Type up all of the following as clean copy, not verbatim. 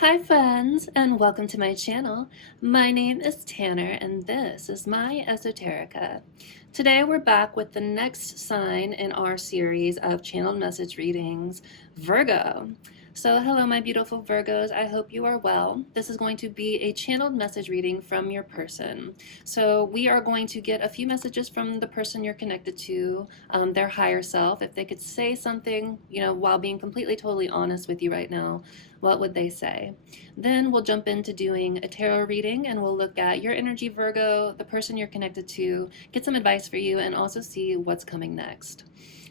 Hi friends, and welcome to my channel. My name is Tanner, and this is my Esoterica. Today we're back with the next sign in our series of channeled message readings, Virgo. So hello my beautiful Virgos, I hope you are well. This is going to be a channeled message reading from your person. So we are going to get a few messages from the person you're connected to, their higher self. If they could say something, while being completely, totally honest with you right now, what would they say? Then we'll jump into doing a tarot reading and we'll look at your energy, Virgo, the person you're connected to, get some advice for you, and also see what's coming next.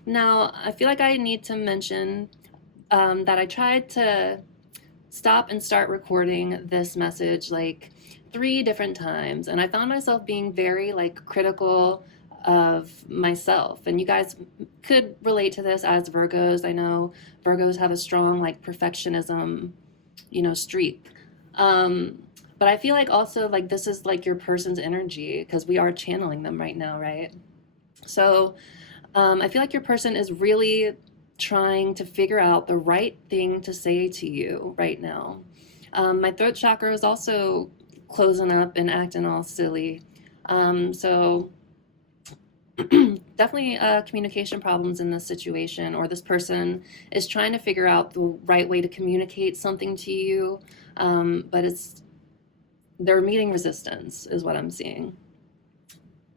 Now, I feel like I need to mention that I tried to stop and start recording this message like 3 different times, and I found myself being very critical of myself. And you guys could relate to this as Virgos. I know Virgos have a strong perfectionism, streak. But I feel like also this is your person's energy because we are channeling them right now, right? So I feel like your person is really trying to figure out the right thing to say to you right now. My throat chakra is also closing up and acting all silly. So definitely communication problems in this situation, or this person is trying to figure out the right way to communicate something to you, but they're meeting resistance is what I'm seeing.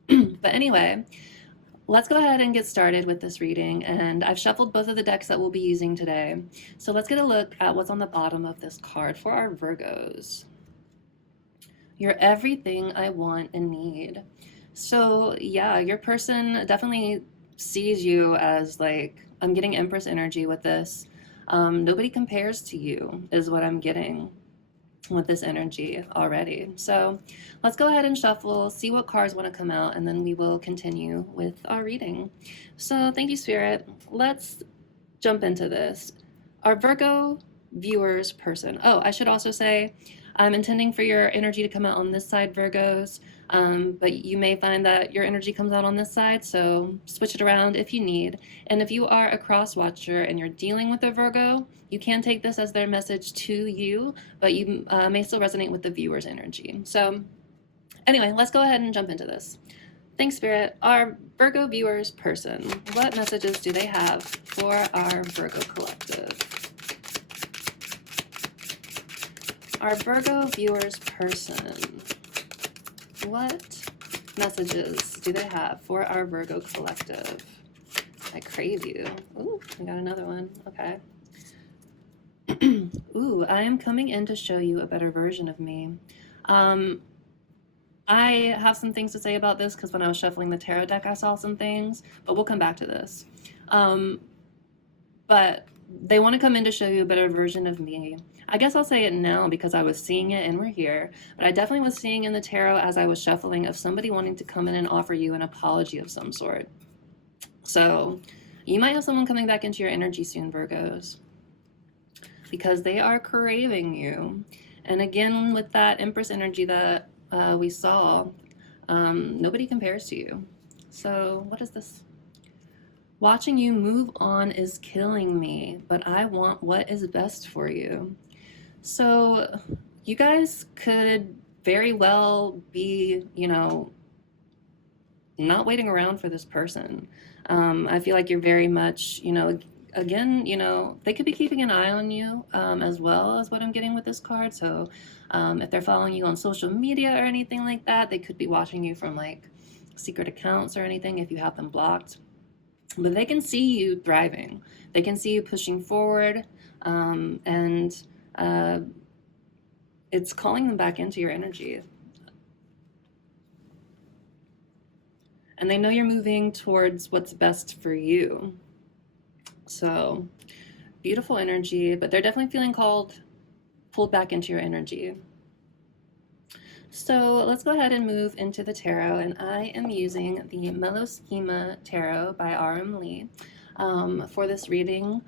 But anyway, let's go ahead and get started with this reading, and I've shuffled both of the decks that we'll be using today. So let's get a look at what's on the bottom of this card for our Virgos. You're everything I want and need. So yeah, your person definitely sees you as I'm getting Empress energy with this. Nobody compares to you is what I'm getting with this energy already. So let's go ahead and shuffle, see what cards want to come out, and then we will continue with our reading. So thank you, Spirit. Let's jump into this. Our Virgo viewers person. Oh, I should also say I'm intending for your energy to come out on this side, Virgos, but you may find that your energy comes out on this side, so switch it around if you need. And if you are a cross watcher and you're dealing with a Virgo, you can take this as their message to you, but you may still resonate with the viewer's energy. So anyway, let's go ahead and jump into this. Thanks, Spirit. Our Virgo viewers person, what messages do they have for our Virgo collective? Our Virgo viewers person, what messages do they have for our Virgo collective? I crave you. Ooh, I got another one. Okay. Ooh, I am coming in to show you a better version of me. I have some things to say about this because when I was shuffling the tarot deck, I saw some things, but we'll come back to this. But they want to come in to show you a better version of me. I guess I'll say it now because I was seeing it and we're here, but I definitely was seeing in the tarot as I was shuffling of somebody wanting to come in and offer you an apology of some sort. So you might have someone coming back into your energy soon, Virgos, because they are craving you. And again, with that Empress energy that we saw, nobody compares to you. So what is this? Watching you move on is killing me, but I want what is best for you. So you guys could very well be, not waiting around for this person. I feel like you're very much, again, they could be keeping an eye on you as well as what I'm getting with this card. So if they're following you on social media or anything like that, they could be watching you from secret accounts or anything if you have them blocked. But they can see you thriving. They can see you pushing forward, and it's calling them back into your energy. And they know you're moving towards what's best for you. So beautiful energy, but they're definitely feeling pulled back into your energy. So let's go ahead and move into the tarot, and I am using the Mellow Schema Tarot by R.M. Lee for this reading.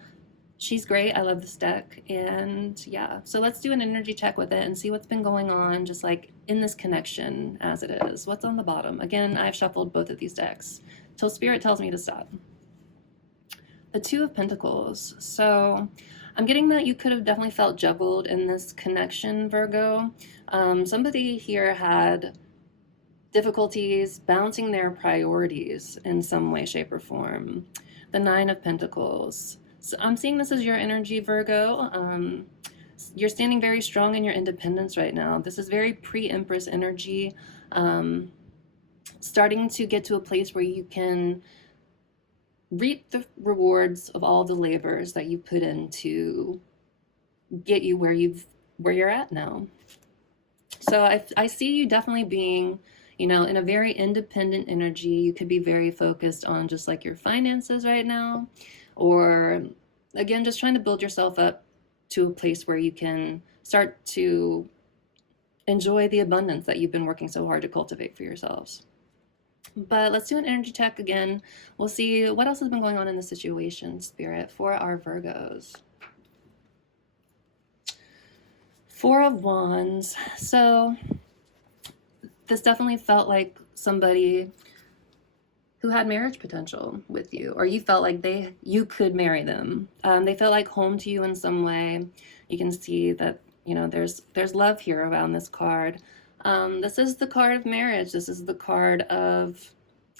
She's great. I love this deck. And yeah, so let's do an energy check with it and see what's been going on just in this connection as it is. What's on the bottom? Again, I've shuffled both of these decks till Spirit tells me to stop. the Two of Pentacles. So I'm getting that you could have definitely felt juggled in this connection, Virgo. Somebody here had difficulties balancing their priorities in some way, shape, or form. The Nine of Pentacles. So I'm seeing this as your energy, Virgo. You're standing very strong in your independence right now. This is very pre-Empress energy. Starting to get to a place where you can reap the rewards of all the labors that you put in to get you where you're at now. So I see you definitely being, you know, in a very independent energy. You could be very focused on just like your finances right now, or again, just trying to build yourself up to a place where you can start to enjoy the abundance that you've been working so hard to cultivate for yourselves. But let's do an energy check again. We'll see what else has been going on in the situation, Spirit, for our Virgos. Four of Wands. So this definitely felt like somebody who had marriage potential with you, or you felt like you could marry them. They felt like home to you in some way. You can see that, you know, there's love here around this card. This is the card of marriage. This is the card of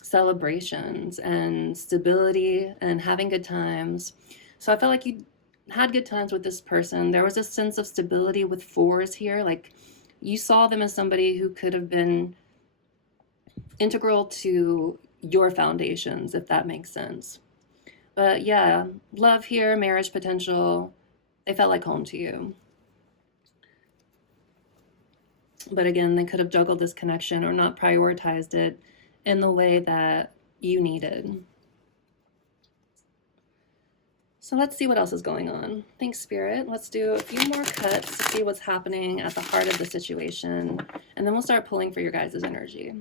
celebrations and stability and having good times. So I felt like you had good times with this person. There was a sense of stability with fours here. Like you saw them as somebody who could have been integral to your foundations, if that makes sense. But yeah, love here, marriage potential. They felt like home to you. But again, they could have juggled this connection or not prioritized it in the way that you needed. So let's see what else is going on. Thanks, Spirit. Let's do a few more cuts to see what's happening at the heart of the situation. And then we'll start pulling for your guys' energy.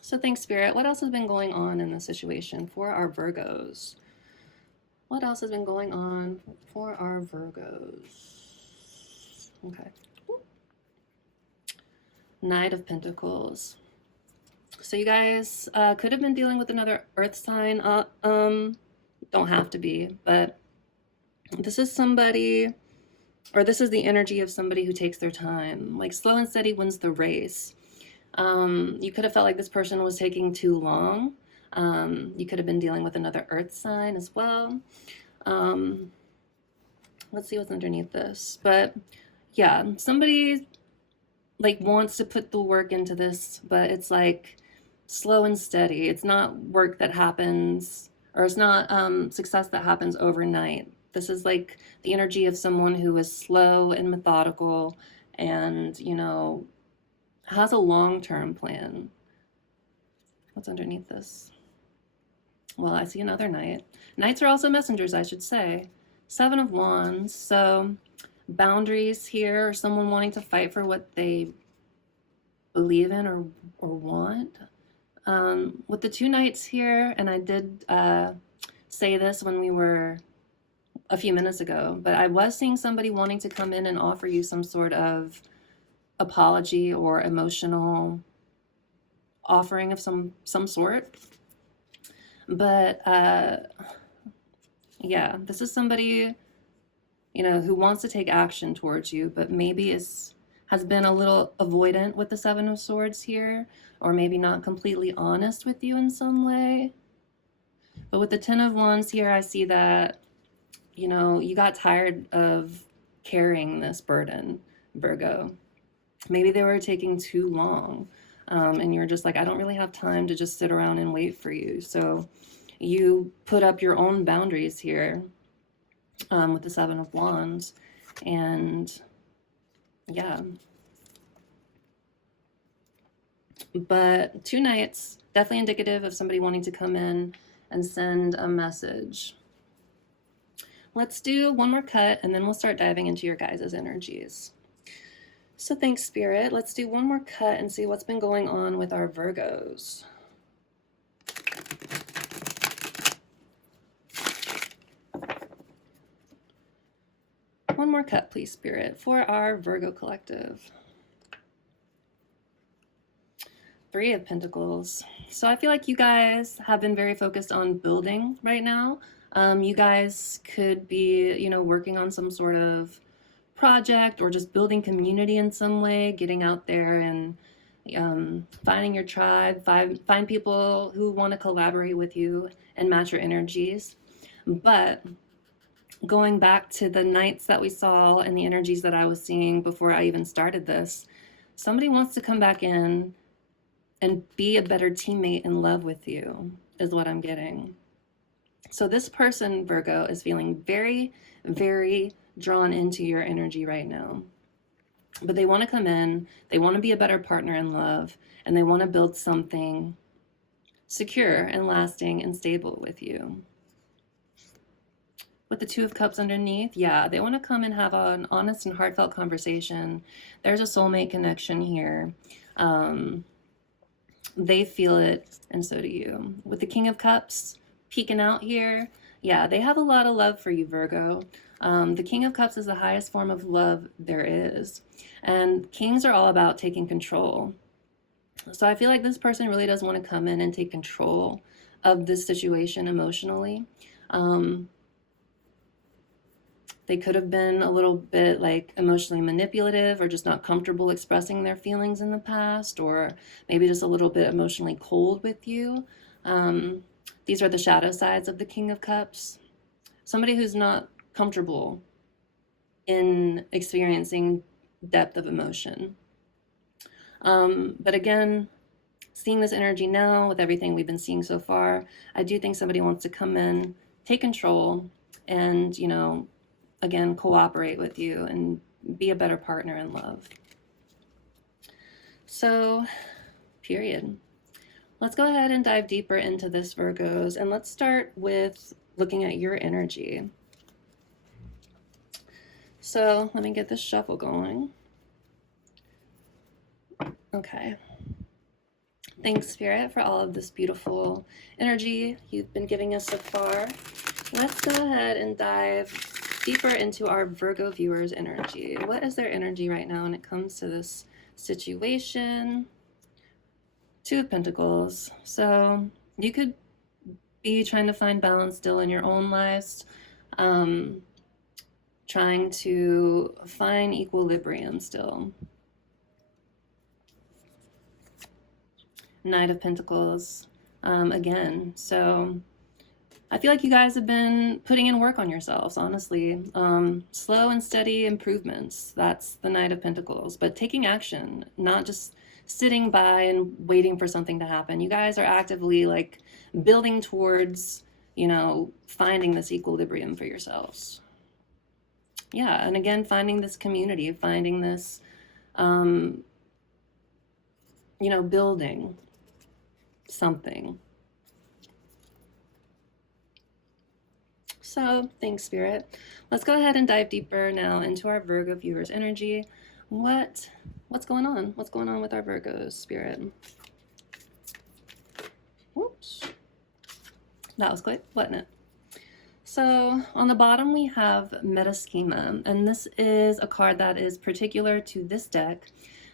So thanks, Spirit. What else has been going on in the situation for our Virgos? What else has been going on for our Virgos? Okay. Knight of Pentacles. So you guys could have been dealing with another earth sign. Don't have to be, but this is somebody, or this is the energy of somebody who takes their time. Like slow and steady wins the race. You could have felt like this person was taking too long. You could have been dealing with another earth sign as well. Let's see what's underneath this. But yeah, somebody like wants to put the work into this, but it's like slow and steady. It's not work that happens, or it's not success that happens overnight. This is like the energy of someone who is slow and methodical and, you know, has a long-term plan. What's underneath this? Well, I see another knight. Knights are also messengers, I should say. Seven of Wands. So boundaries here, or someone wanting to fight for what they believe in or want. With the two knights here, and I did say this when we were a few minutes ago, but I was seeing somebody wanting to come in and offer you some sort of apology or emotional offering of some sort. But yeah, this is somebody, you know, who wants to take action towards you, but maybe has been a little avoidant with the Seven of Swords here, or maybe not completely honest with you in some way. But with the Ten of Wands here, I see that, you know, you got tired of carrying this burden, Virgo. Maybe they were taking too long, and you're just like, I don't really have time to just sit around and wait for you. So you put up your own boundaries here with the Seven of Wands. And yeah. But two knights, definitely indicative of somebody wanting to come in and send a message. Let's do one more cut, and then we'll start diving into your guys' energies. So thanks, Spirit. Let's do one more cut and see what's been going on with our Virgos. One more cut, please, Spirit, for our Virgo collective. Three of Pentacles. So I feel like you guys have been very focused on building right now. You guys could be, working on some sort of project or just building community in some way, getting out there and finding your tribe, find people who want to collaborate with you and match your energies. But going back to the nights that we saw and the energies that I was seeing before I even started this, somebody wants to come back in and be a better teammate in love with you, is what I'm getting. So this person, Virgo, is feeling very, very drawn into your energy right now. But they want to come in, they want to be a better partner in love, and they want to build something secure and lasting and stable with you. With the Two of Cups underneath, yeah, they want to come and have an honest and heartfelt conversation. There's a soulmate connection here. They feel it, and so do you. With the King of Cups peeking out here, yeah, they have a lot of love for you, Virgo. The King of Cups is the highest form of love there is. And kings are all about taking control. So I feel like this person really does want to come in and take control of this situation emotionally. They could have been a little bit like emotionally manipulative or just not comfortable expressing their feelings in the past, or maybe just a little bit emotionally cold with you. These are the shadow sides of the King of Cups. Somebody who's not comfortable in experiencing depth of emotion. But again, seeing this energy now with everything we've been seeing so far, I do think somebody wants to come in, take control, and, again, cooperate with you and be a better partner in love. So, period. Let's go ahead and dive deeper into this, Virgos, and let's start with looking at your energy. So let me get this shuffle going. Okay. Thanks, Spirit, for all of this beautiful energy you've been giving us so far. Let's go ahead and dive deeper into our Virgo viewers' energy. What is their energy right now when it comes to this situation? Two of Pentacles. So you could be trying to find balance still in your own lives, trying to find equilibrium still. Knight of Pentacles, again. So I feel like you guys have been putting in work on yourselves, honestly. Slow and steady improvements. That's the Knight of Pentacles. But taking action, not just sitting by and waiting for something to happen. You guys are actively like building towards, finding this equilibrium for yourselves. Yeah, and again, finding this community, finding this, building something. So thanks, Spirit. Let's go ahead and dive deeper now into our Virgo viewers' energy. What's going on? What's going on with our Virgos, Spirit? Whoops. That was quick, wasn't it? So on the bottom we have Metaschema, and this is a card that is particular to this deck.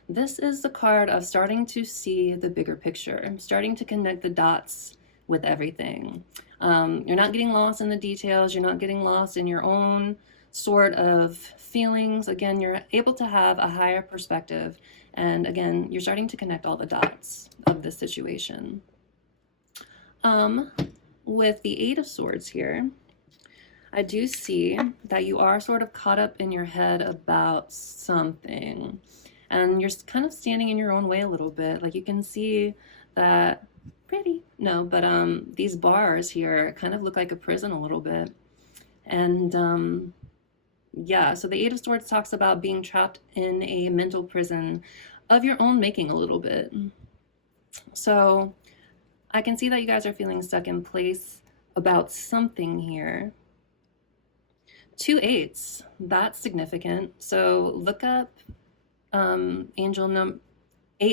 This is the card of starting to see the bigger picture, starting to connect the dots with everything. You're not getting lost in the details. You're not getting lost in your own sort of feelings. Again, you're able to have a higher perspective. And again, you're starting to connect all the dots of this situation. With the Eight of Swords here, I do see that you are sort of caught up in your head about something. And you're kind of standing in your own way a little bit. Like you can see that these bars here kind of look like a prison a little bit. And yeah, so the Eight of Swords talks about being trapped in a mental prison of your own making a little bit. So I can see that you guys are feeling stuck in place about something here. 2 8s, that's significant. So look up 8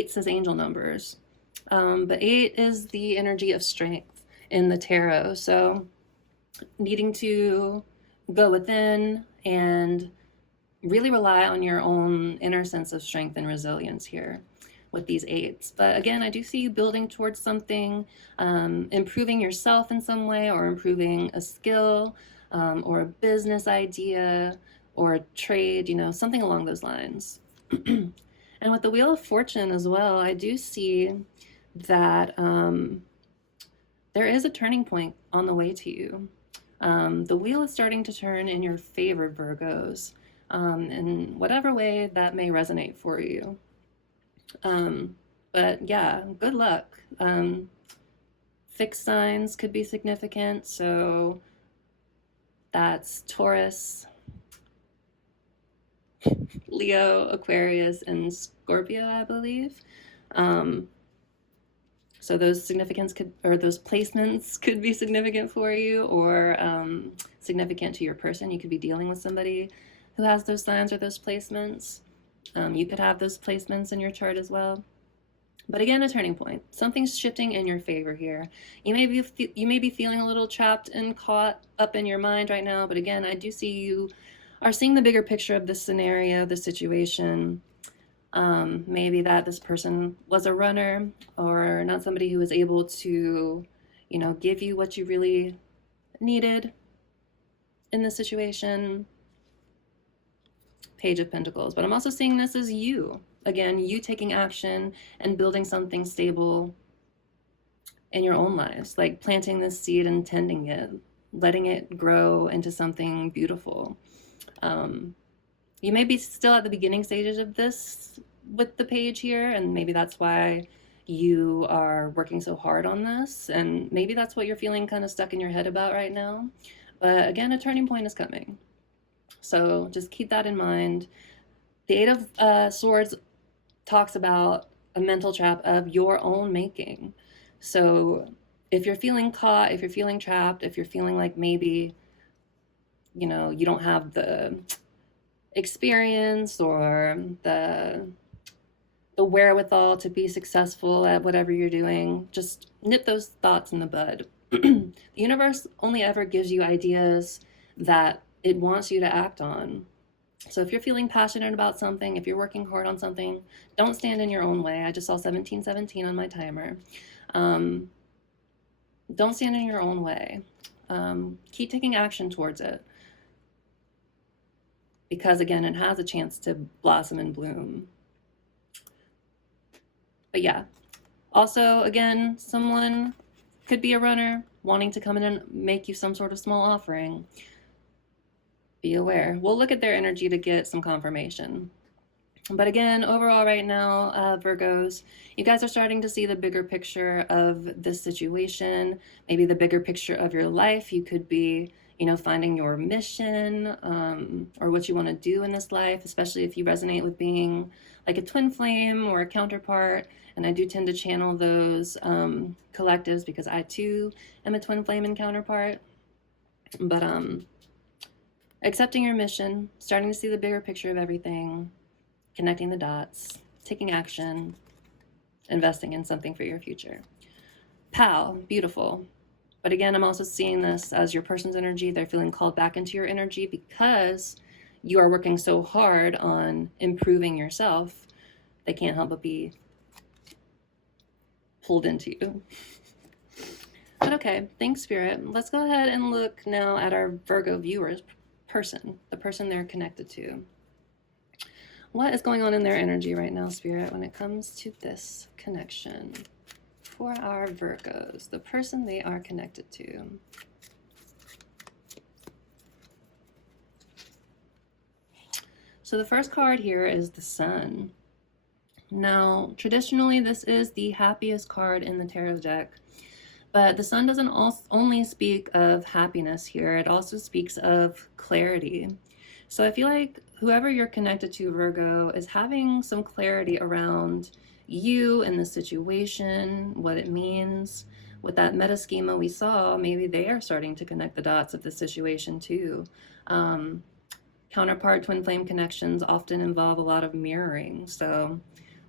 says angel numbers. But 8 is the energy of strength in the tarot. So needing to go within and really rely on your own inner sense of strength and resilience here. with these eights. But again, I do see you building towards something, improving yourself in some way, or improving a skill, or a business idea, or a trade, something along those lines. And with the Wheel of Fortune as well, I do see that there is a turning point on the way to you. The wheel is starting to turn in your favor, Virgos, in whatever way that may resonate for you. But yeah, good luck. Fixed signs could be significant, so that's Taurus, Leo, Aquarius, and Scorpio, I believe. So those those placements could be significant for you, or significant to your person. You could be dealing with somebody who has those signs or those placements. You could have those placements in your chart as well. But again, a turning point. Something's shifting in your favor here. You may be feeling a little trapped and caught up in your mind right now. But again, I do see you are seeing the bigger picture of this scenario, the situation. Maybe that this person was a runner, or not somebody who was able to, give you what you really needed in this situation. Page of Pentacles. But I'm also seeing this as you. Again, you taking action and building something stable in your own lives, like planting this seed and tending it, letting it grow into something beautiful. You may be still at the beginning stages of this with the page here, and maybe that's why you are working so hard on this, and maybe that's what you're feeling kind of stuck in your head about right now. But again, a turning point is coming. So just keep that in mind. The Eight of Swords talks about a mental trap of your own making. So if you're feeling caught, if you're feeling trapped, if you're feeling like maybe, you don't have the experience or the wherewithal to be successful at whatever you're doing, just nip those thoughts in the bud. The universe only ever gives you ideas that it wants you to act on. So if you're feeling passionate about something, if you're working hard on something, don't stand in your own way. I just saw 1717 on my timer. Don't stand in your own way. Keep taking action towards it. Because again, it has a chance to blossom and bloom. But yeah, also again, someone could be a runner wanting to come in and make you some sort of small offering. Be aware. We'll look at their energy to get some confirmation. But again, overall right now, Virgos, you guys are starting to see the bigger picture of this situation, maybe the bigger picture of your life. You could be, finding your mission, or what you want to do in this life, especially if you resonate with being like a twin flame or a counterpart. And I do tend to channel those collectives because I too am a twin flame and counterpart. But accepting your mission, starting to see the bigger picture of everything, connecting the dots, taking action, investing in something for your future. Pal, beautiful. But again, I'm also seeing this as your person's energy. They're feeling called back into your energy because you are working so hard on improving yourself. They can't help but be pulled into you. But okay, thanks, Spirit. Let's go ahead and look now at our Virgo viewers person, the person they're connected to. What is going on in their energy right now, Spirit, when it comes to this connection for our Virgos, the person they are connected to? So the first card here is the Sun. Now, traditionally, this is the happiest card in the tarot deck, but the Sun doesn't only speak of happiness here, it also speaks of clarity. So I feel like whoever you're connected to, Virgo, is having some clarity around you and the situation, what it means. With that meta schema we saw, maybe they are starting to connect the dots of the situation too. Counterpart twin flame connections often involve a lot of mirroring. So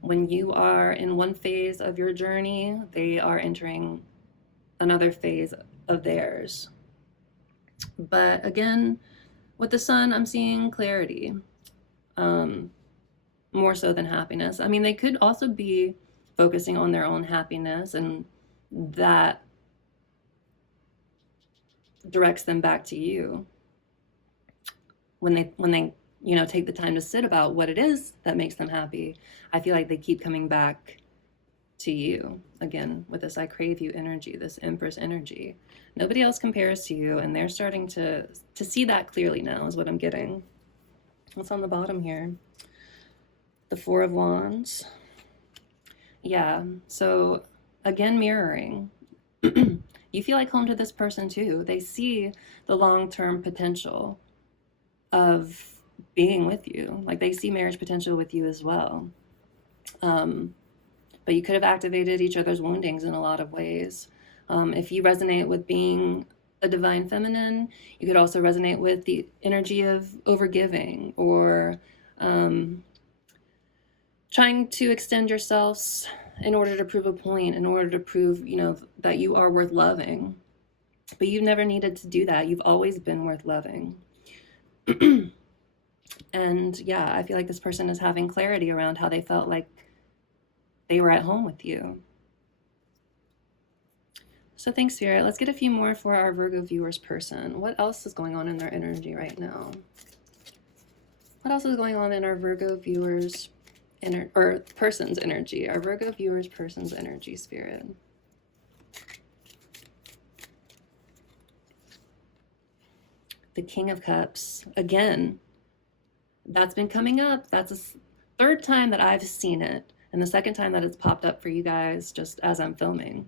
when you are in one phase of your journey, they are entering another phase of theirs. But again, with the Sun, I'm seeing clarity. more so than happiness. I mean, they could also be focusing on their own happiness, and that directs them back to you when they take the time to sit about what it is that makes them happy. I feel like they keep coming back to you again with this I crave you energy, this Empress energy. Nobody else compares to you, and they're starting to see that clearly now, is what I'm getting. What's on the bottom here? The Four of Wands. Yeah, so again, mirroring. You feel like home to this person too. They see the long-term potential of being with you. Like, they see marriage potential with you as well. But you could have activated each other's woundings in a lot of ways. If you resonate with being a divine feminine, you could also resonate with the energy of overgiving, or trying to extend yourselves in order to prove a point, in order to prove, that you are worth loving. But you've never needed to do that. You've always been worth loving. And yeah, I feel like this person is having clarity around how they felt like they were at home with you. So thanks, Spirit. Let's get a few more for our Virgo viewers person. What else is going on in their energy right now? What else is going on in our Virgo viewers or person's energy? Our Virgo viewers person's energy, Spirit. The King of Cups. Again, that's been coming up. That's the third time that I've seen it, and the second time that it's popped up for you guys just as I'm filming.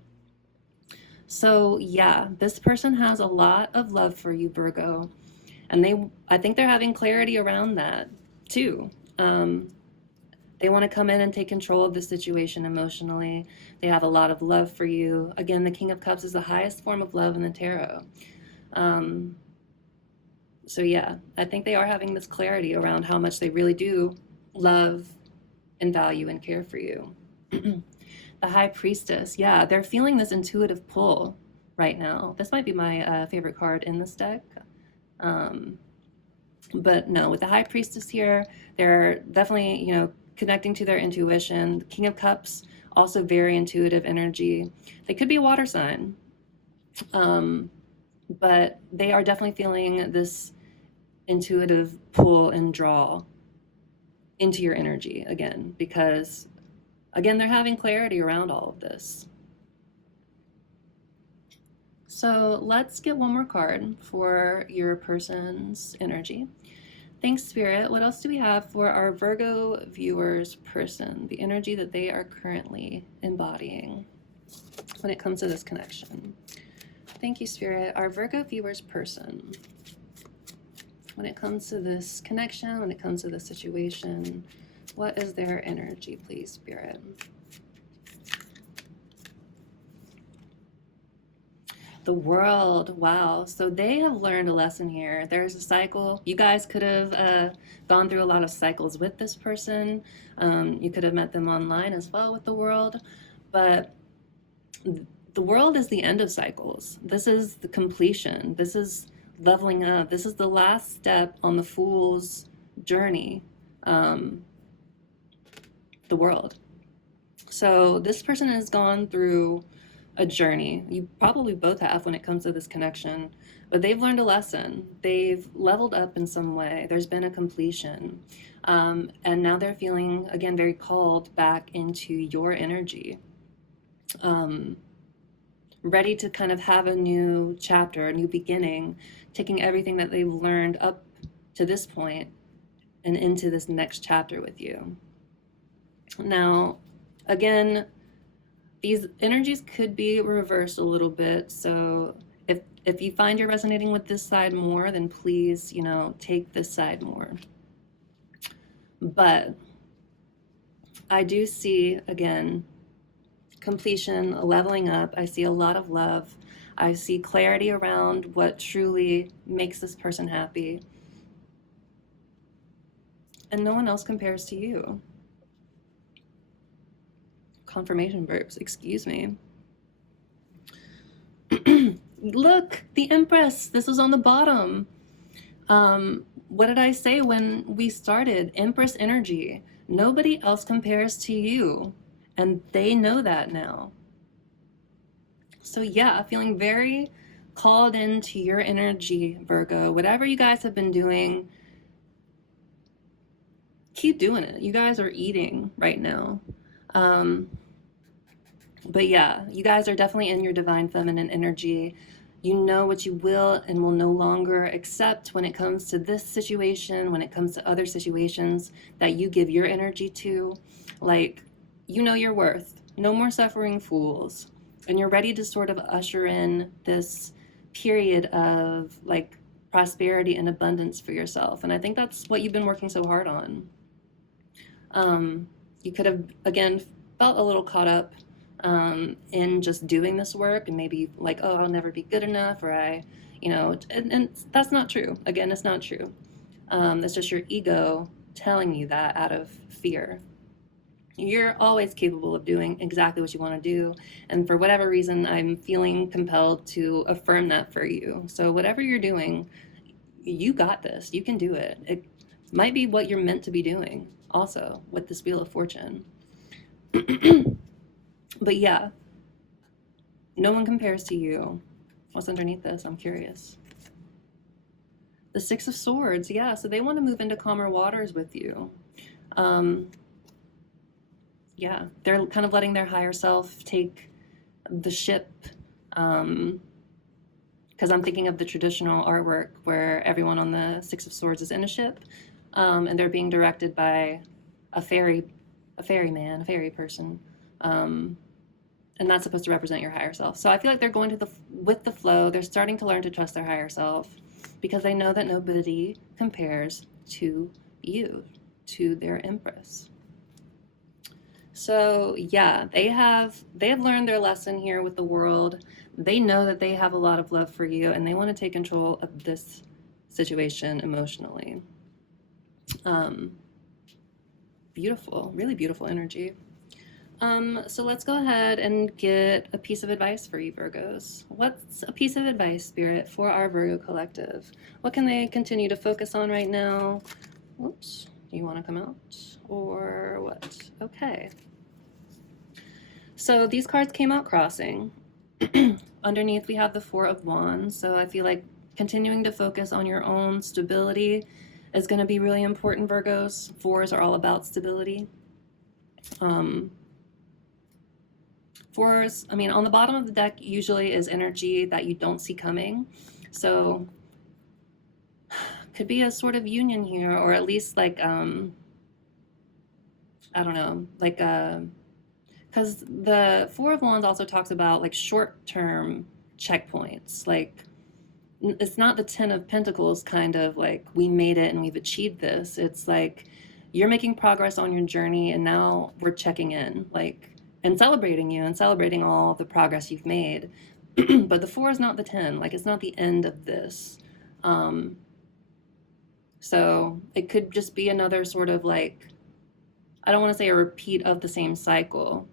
So yeah, this person has a lot of love for you, Virgo, and I think they're having clarity around that too. They want to come in and take control of the situation emotionally. They have a lot of love for you. Again, the King of Cups is the highest form of love in the tarot. So yeah, I think they are having this clarity around how much they really do love and value and care for you. The High Priestess. Yeah, they're feeling this intuitive pull right now. This might be my favorite card in this deck. But no, with the High Priestess here, they're definitely, connecting to their intuition. The King of Cups, also very intuitive energy. They could be a water sign. But they are definitely feeling this intuitive pull and draw into your energy again, because again, they're having clarity around all of this. So let's get one more card for your person's energy. Thanks, Spirit. What else do we have for our Virgo viewers person, the energy that they are currently embodying when it comes to this connection? Thank you, Spirit. Our Virgo viewers person, when it comes to this connection, when it comes to this situation, what is their energy, please, Spirit? The World. Wow. So they have learned a lesson here. There's a cycle. You guys could have gone through a lot of cycles with this person. You could have met them online as well with the World. But the World is the end of cycles. This is the completion. This is leveling up. This is the last step on the Fool's journey. The World. So this person has gone through a journey. You probably both have when it comes to this connection, but they've learned a lesson. They've leveled up in some way. There's been a completion. And now they're feeling, again, very called back into your energy. Ready to kind of have a new chapter, a new beginning, taking everything that they've learned up to this point and into this next chapter with you. Now, again, these energies could be reversed a little bit. So if you find you're resonating with this side more, then please, take this side more. But I do see, again, completion, a leveling up. I see a lot of love. I see clarity around what truly makes this person happy. And no one else compares to you. Confirmation verbs, excuse me. Look, the Empress. This was on the bottom. What did I say when we started? Empress energy. Nobody else compares to you, and they know that now. So yeah, feeling very called into your energy, Virgo. Whatever you guys have been doing, keep doing it. You guys are eating right now. Um, but yeah, you guys are definitely in your divine feminine energy. You know what you will and will no longer accept when it comes to this situation, when it comes to other situations that you give your energy to. Like, you know your worth. No more suffering fools. And you're ready to sort of usher in this period of like prosperity and abundance for yourself. And I think that's what you've been working so hard on. You could have, again, felt a little caught up in just doing this work and maybe like, oh, I'll never be good enough, or and that's not true. Again, it's not true. It's just your ego telling you that out of fear. You're always capable of doing exactly what you want to do. And for whatever reason, I'm feeling compelled to affirm that for you. So, whatever you're doing, you got this. You can do it. It might be what you're meant to be doing, also, with this Wheel of Fortune. But yeah, no one compares to you. What's underneath this? I'm curious. The Six of Swords. Yeah, so they want to move into calmer waters with you. Yeah, they're kind of letting their higher self take the ship. Because I'm thinking of the traditional artwork where everyone on the Six of Swords is in a ship, and they're being directed by a fairy man, a fairy person. And that's supposed to represent your higher self. So I feel like they're going with the flow. They're starting to learn to trust their higher self because they know that nobody compares to you, to their Empress. So yeah, they have learned their lesson here with the world. They know that they have a lot of love for you, and they want to take control of this situation emotionally. Beautiful, really beautiful energy. So let's go ahead and get a piece of advice for you, Virgos. What's a piece of advice, Spirit, for our Virgo collective? What can they continue to focus on right now? Whoops, you want to come out? Or what? Okay. So these cards came out crossing. Underneath, we have the Four of Wands. So I feel like continuing to focus on your own stability is going to be really important, Virgos. Fours are all about stability. Fours, on the bottom of the deck usually is energy that you don't see coming. So could be a sort of union here, or at least like, I don't know, like, because the Four of Wands also talks about like short-term checkpoints. Like, it's not the Ten of Pentacles kind of like we made it and we've achieved this. It's like you're making progress on your journey and now we're checking in, like, and celebrating you and celebrating all the progress you've made. But the 4 is not the 10. Like, it's not the end of this. So it could just be another sort of like, I don't want to say a repeat of the same cycle,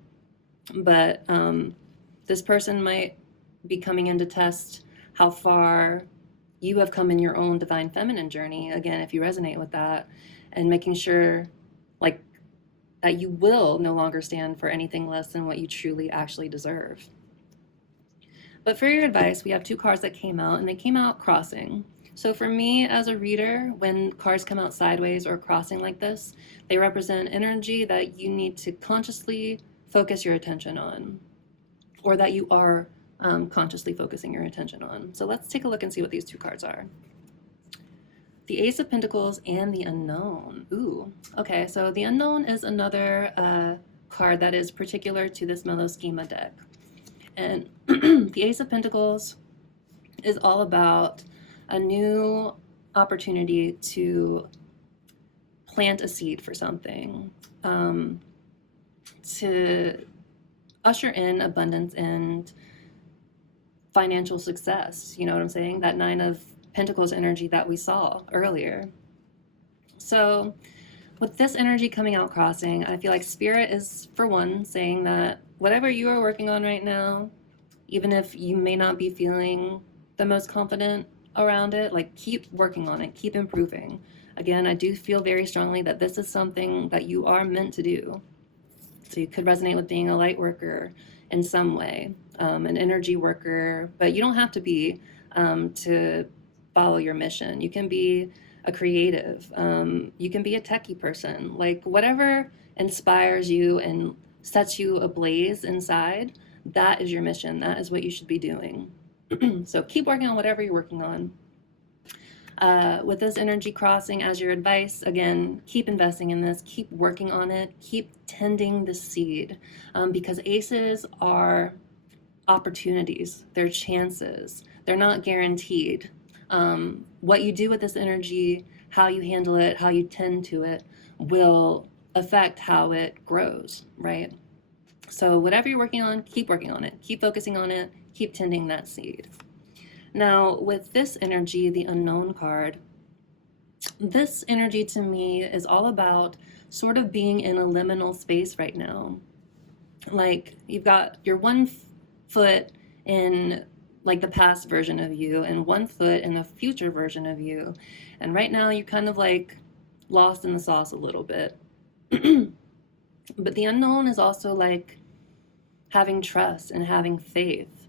but this person might be coming in to test how far you have come in your own divine feminine journey. Again, if you resonate with that, and making sure like that you will no longer stand for anything less than what you truly actually deserve. But for your advice, we have 2 cards that came out, and they came out crossing. So for me as a reader, when cards come out sideways or crossing like this, they represent energy that you need to consciously focus your attention on, or that you are consciously focusing your attention on. So let's take a look and see what these 2 cards are. The Ace of Pentacles and the Unknown. Ooh, okay, so the Unknown is another card that is particular to this Mellow Schema deck. And the Ace of Pentacles is all about a new opportunity to plant a seed for something, to usher in abundance and financial success. You know what I'm saying? That 9 of Pentacles energy that we saw earlier. So with this energy coming out crossing, I feel like Spirit is, for one, saying that whatever you are working on right now, even if you may not be feeling the most confident around it, like keep working on it, keep improving. Again, I do feel very strongly that this is something that you are meant to do. So you could resonate with being a light worker in some way, an energy worker, but you don't have to be to follow your mission. You can be a creative, you can be a techie person, like whatever inspires you and sets you ablaze inside, that is your mission. That is what you should be doing. So keep working on whatever you're working on. With this energy crossing as your advice, again, keep investing in this, keep working on it, keep tending the seed, because aces are opportunities, they're chances, they're not guaranteed. What you do with this energy, how you handle it, how you tend to it, will affect how it grows, right? So whatever you're working on, keep working on it, keep focusing on it, keep tending that seed. Now, with this energy, the unknown card, this energy to me is all about sort of being in a liminal space right now. Like you've got your one foot in like the past version of you and one foot in the future version of you. And right now you're kind of like lost in the sauce a little bit. But the unknown is also like having trust and having faith.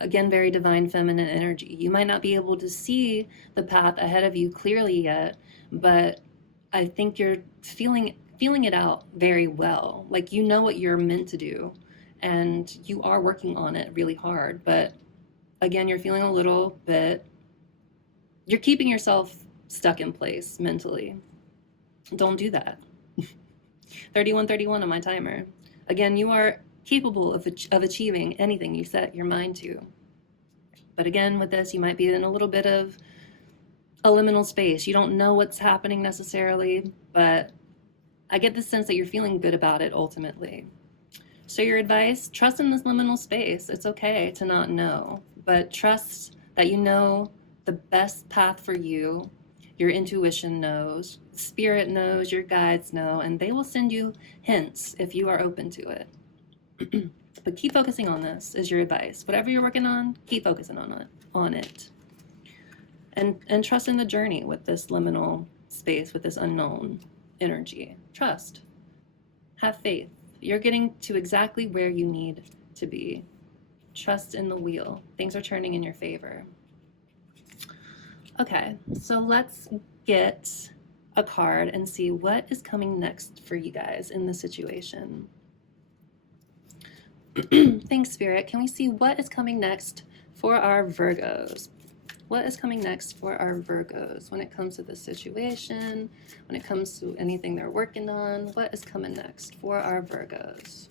Again, very divine feminine energy. You might not be able to see the path ahead of you clearly yet, but I think you're feeling it out very well. Like you know what you're meant to do and you are working on it really hard. But again, you're feeling a little bit, you're keeping yourself stuck in place mentally. Don't do that. 3131 on my timer. Again, you are capable of achieving anything you set your mind to. But again, with this, you might be in a little bit of a liminal space. You don't know what's happening necessarily, but I get the sense that you're feeling good about it ultimately. So your advice, trust in this liminal space. It's okay to not know, but trust that you know the best path for you. Your intuition knows, spirit knows, your guides know, and they will send you hints if you are open to it. But keep focusing on this is your advice. Whatever you're working on, keep focusing on it. And trust in the journey with this liminal space, with this unknown energy. Trust. Have faith. You're getting to exactly where you need to be. Trust in the wheel. Things are turning in your favor. Okay, so let's get a card and see what is coming next for you guys in this situation. Thanks, Spirit. Can we see what is coming next for our Virgos? What is coming next for our Virgos when it comes to this situation, when it comes to anything they're working on? What is coming next for our Virgos?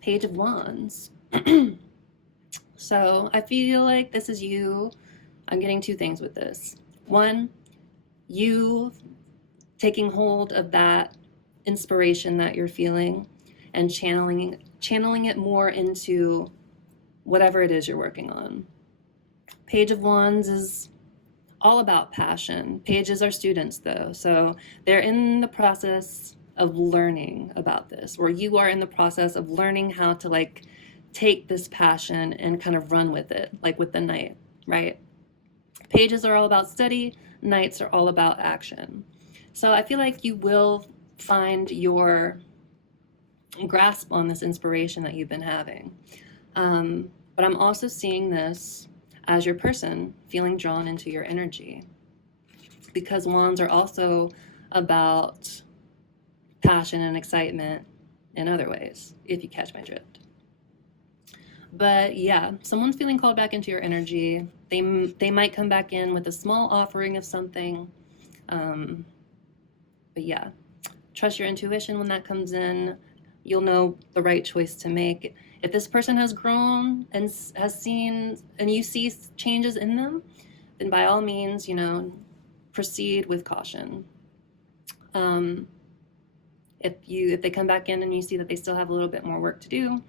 Page of Wands. So I feel like this is you. I'm getting two things with this. One, you taking hold of that inspiration that you're feeling and channeling it more into whatever it is you're working on. Page of Wands is all about passion. Pages are students though, so they're in the process of learning about this, or you are in the process of learning how to like take this passion and kind of run with it, like with the knight, right? Pages are all about study, knights are all about action. So I feel like you will find your grasp on this inspiration that you've been having. But I'm also seeing this as your person feeling drawn into your energy, because wands are also about passion and excitement in other ways, if you catch my drift. But yeah, someone's feeling called back into your energy. They might come back in with a small offering of something. But yeah, trust your intuition when that comes in. You'll know the right choice to make. If this person has grown and has seen, and you see changes in them, then by all means, proceed with caution. If they come back in and you see that they still have a little bit more work to do,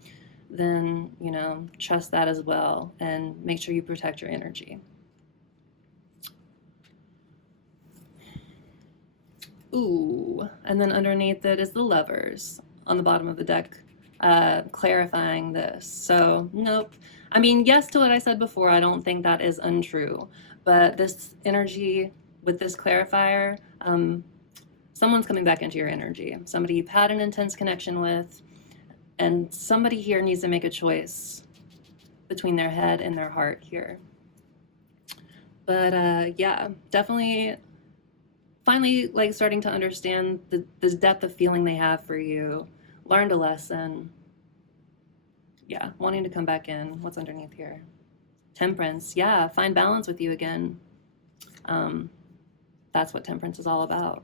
then, trust that as well and make sure you protect your energy. Ooh, and then underneath it is the Lovers on the bottom of the deck. clarifying this. So, nope. I mean, yes to what I said before. I don't think that is untrue. But this energy with this clarifier, someone's coming back into your energy. Somebody you've had an intense connection with, and somebody here needs to make a choice between their head and their heart here. But yeah, definitely finally like starting to understand the depth of feeling they have for you, learned a lesson. Yeah, wanting to come back in. What's underneath here? Temperance. Yeah, find balance with you again. That's what temperance is all about.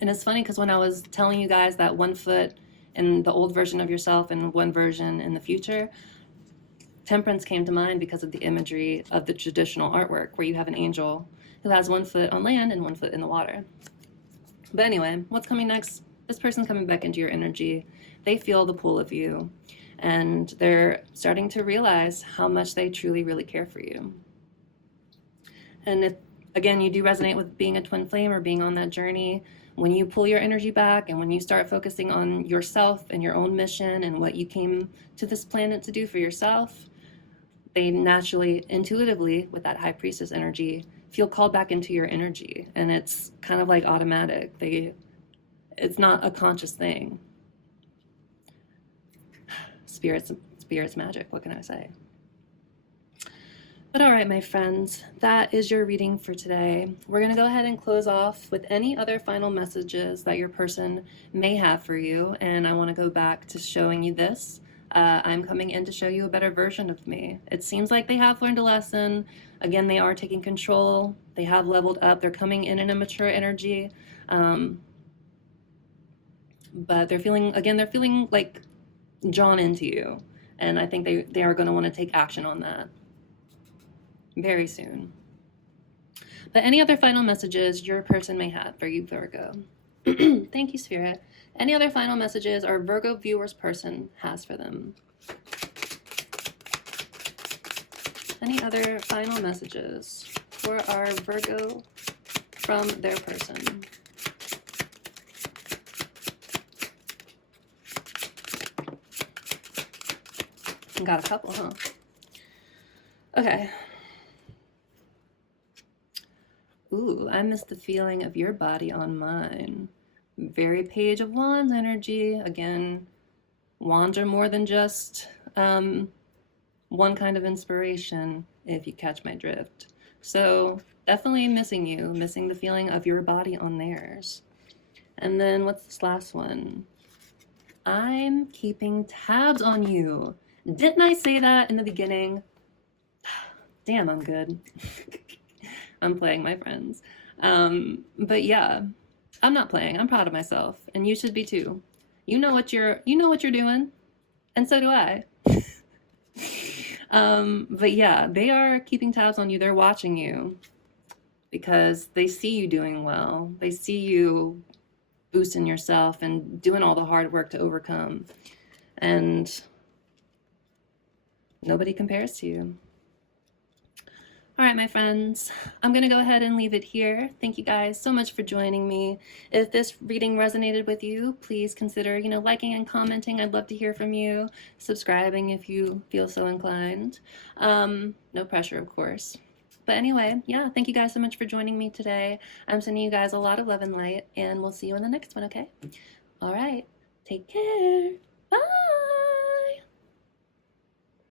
And it's funny because when I was telling you guys that 1 foot in the old version of yourself and 1 version in the future, temperance came to mind because of the imagery of the traditional artwork where you have an angel who has 1 foot on land and 1 foot in the water. But anyway, what's coming next? This person's coming back into your energy. They feel the pull of you, and they're starting to realize how much they truly, really care for you. And if, again, you do resonate with being a twin flame or being on that journey, when you pull your energy back and when you start focusing on yourself and your own mission and what you came to this planet to do for yourself, they naturally, intuitively, with that high priestess energy, feel called back into your energy. And it's kind of like automatic. It's not a conscious thing. Spirit's magic, what can I say? But all right, my friends, that is your reading for today. We're going to go ahead and close off with any other final messages that your person may have for you. And I want to go back to showing you this. I'm coming in to show you a better version of me. It seems like they have learned a lesson. Again, they are taking control. They have leveled up. They're coming in a mature energy. But they're feeling like drawn into you. And I think they are going to want to take action on that very soon. But any other final messages your person may have for you, Virgo? Thank you, Spirit. Any other final messages our Virgo viewers person has for them? Any other final messages for our Virgo from their person? Got a couple, huh? Okay. Ooh, I miss the feeling of your body on mine. Very Page of Wands energy. Again, wands are more than just one kind of inspiration, if you catch my drift. So definitely missing you, missing the feeling of your body on theirs. And then what's this last one? I'm keeping tabs on you. Didn't I say that in the beginning? Damn, I'm good. I'm playing, my friends. But yeah, I'm not playing. I'm proud of myself, and you should be too. You know what you're doing, and so do I. But yeah, they are keeping tabs on you. They're watching you because they see you doing well. They see you boosting yourself and doing all the hard work to overcome. And nobody compares to you. All right, my friends, I'm going to go ahead and leave it here. Thank you guys so much for joining me. If this reading resonated with you, please consider, liking and commenting. I'd love to hear from you. Subscribing if you feel so inclined. No pressure, of course. But anyway, yeah, thank you guys so much for joining me today. I'm sending you guys a lot of love and light, and we'll see you in the next one, okay? All right, take care. Bye.